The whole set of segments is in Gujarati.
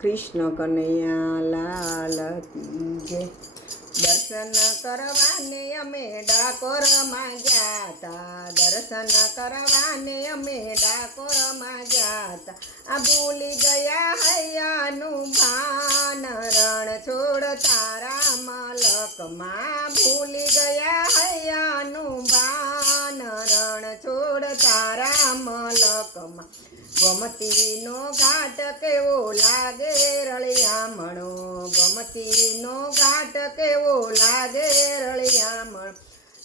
કૃષ્ણ કનૈયા લાલ કી જય. દર્શન કરવાને અમે ડાકોરમાં ગયા તા, દર્શન કરવાને અમે ડાકોરમાં ગયા તા. આ ભૂલી ગયા હૈયાનું ભાન, રણ છોડ તારા મલકમાં. ભૂલી ગયા હૈયાનું ભાન, રણ છોડ તારા મલકમાં. ગોમતીનો ઘાટ કેવો લાગે રળિયામણો, ગોમતીનો ઘાટ કેવો લાગે રળિયામણ.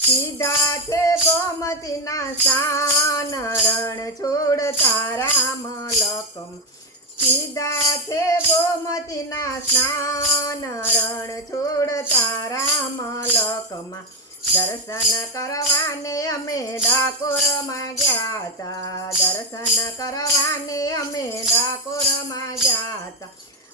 સીધા છે ગોમતીના શાન, રણ છોડ તારા મલકમ. સીધા છે ગોમતીના સ્નાન, રણ છોડ તારા મલકમાં. દર્શન કરવાને અમે ડાકોરમાં ગયા તા, દર્શન કરવાને અમે ડાકોરમાં ગયા તા.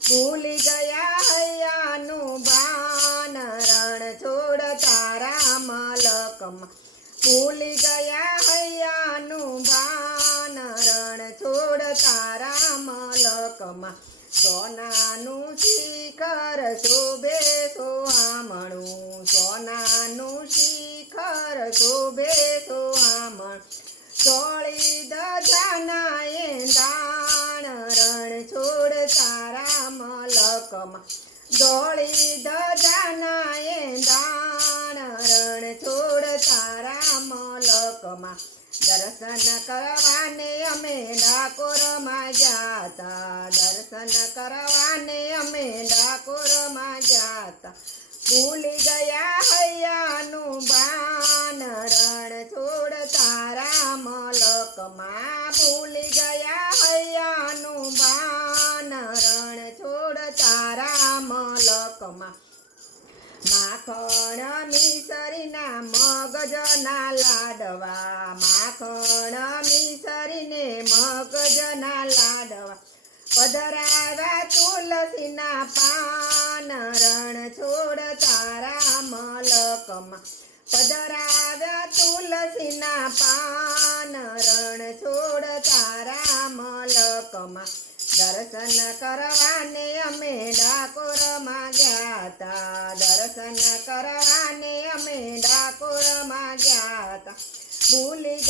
ભૂલી ગયા હૈયાનું ભાન, રણ છોડ તારા મલકમાં. ભૂલી ગયા હૈયાનું ભાન, રણ છોડ તારા મલકમાં. સોનાનું શિખર શોભે સોહામણું, સોનાનું શિખર શોભે સોહામણ. સોળી દજાના એંધાણ, રણ છોડ તારા મલકમાં. દોળી દજાના એંધાણ, રણ છોડ તારા મલકમાં. દર્શન કરવાને અમે ડાકોરમાં ગયા તા, દર્શન કરવાને અમે ડાકોરમાં ગયા તા. ભૂલી ગયા હૈયાનું ભાન, રણ છોડ તારા મલકમાં. ભૂલી ગયા હૈયાનું ભાન, રણ છોડ તારા મલકમાં. માખણ મિસરીના મગજના લાડવા, માખણ મિસરીને મગજના લાડવા. પધરાવ્યા તુલસીના પાન, રણ છોડ તારા મલકમાં. પધરાવ્યા તુલસીના પાન, રણ છોડ તારા મલકમાં. દર્શન કરવાને અમે ડાકોરમાં ગયા તા, દર્શન કરવાને અમે ડાકોરમાં ગયા તા. ભૂલી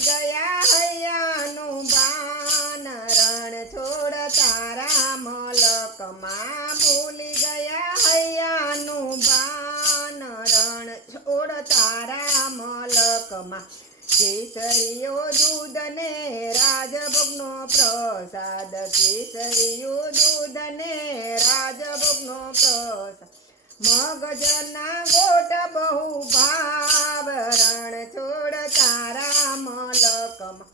ગયા હૈયાનું ભાન, રણ છોડ તારા મલકમાં. ભૂલી ગયા હૈયાનું ભાન, રણ છોડ તારા મલકમાં. કેસરીઓ દૂધ ને રાજભોગનો પ્રસાદ, કેસરીઓ દૂધ ને રાજભોગનો પ્રસાદ. મગજના ગોટ બહુ ભાવ, રણ છોડ તારા મલકમાં.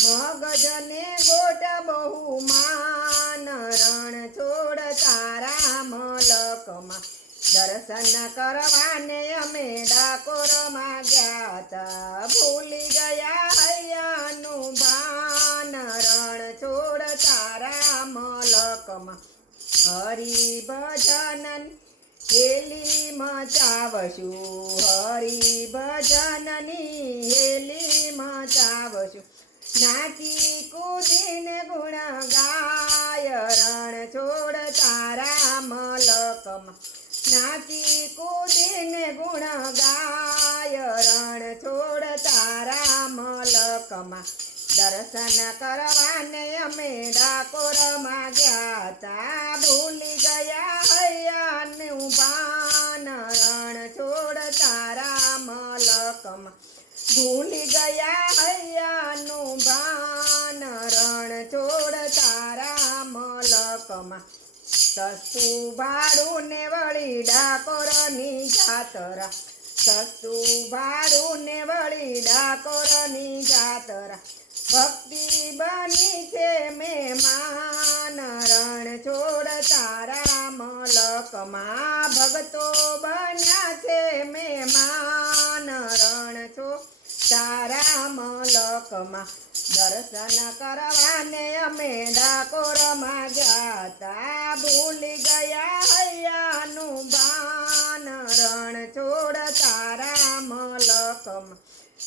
મગજને ગોટ બહુ માન, રણ છોડ તારા મલકમાં. દર્શન કરવાને અમે ડાકોરમાં ગયા તા, ભૂલી ગયા હૈયાનું ભાન, રણ છોડ તારા મલકમાં. હરિ ભજન હેલી મચાવશું, હરિ ભજનની હેલી મચાવશું. નાચી કૂદીને ગુણ ગાય, રણ છોડ તારા મલકમાં. નાચી કૂદીને ગુણ ગાય, રણ છોડ તારા મલકમાં. દર્શન કરવાને અમે ડાકોરમાં ગયા તા, ભૂલી ગયા હૈયાનું ભાન, રણ છોડ તારા મલકમાં. ભૂલી ગયા હૈયાનું ભાન, રણ છોડ તારા મલકમાં. સસ્તું ભાડું ને વળી ડાકોરની જાતરા, સસ્તું ભાડું ને વળી ડાકોરની જાતરા. ભક્તિ બની છે મહેમાન, રણ છોડ તારા મલકમાં. ભક્તો બન્યા છે મહેમાન, રણ છોડ તારા મલકમાં. દર્શન કરવાને અમે ડાકોરમાં ગયા તા, ભૂલી ગયા હૈયાનું ભાન, રણ છોડ તારા મલકમાં. મલકમાં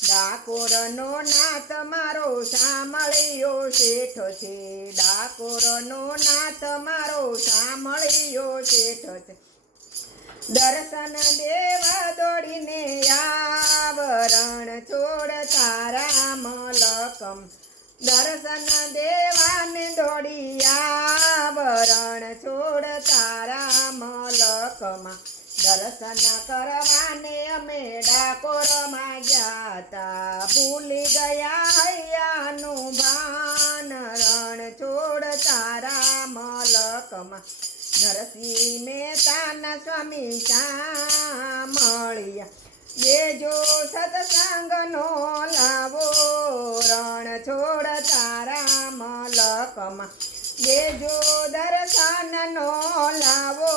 ડાકોરનો નાથ મારો સાંભળ્યો શેઠ છે ડાકોરનો નાથ મારો સાંભળ્યો શેઠ છે દર્શન દેવા દોડીને આવરણ છોડ તારા મલકમ દર્શન દેવાને દોડી આવરણ છોડ તારા મલકમાં દર્શન કરવાને અમે ડાકોરમાં ગયા તા ભૂલી ગયા હૈયાનું ભાન રણ છોડ તારા મલકમાં નરસિંહ મહેતાના સ્વામી સાંભળ્યા દેજો સત્સંગનો લાવો રણ છોડ તારા મલકમાં દેજો દર્શનનો લાવો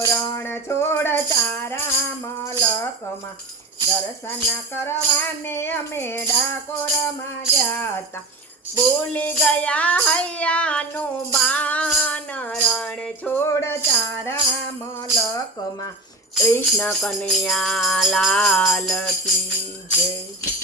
રણ છોડ તારા મલકમાં દર્શન કરવાને અમે ડાકોરમાં ગયા તા ભૂલી ગયા હૈયાનું બાન રણ છોડ તારા મલકમાં કૃષ્ણ કનૈયા લાલ કી જય।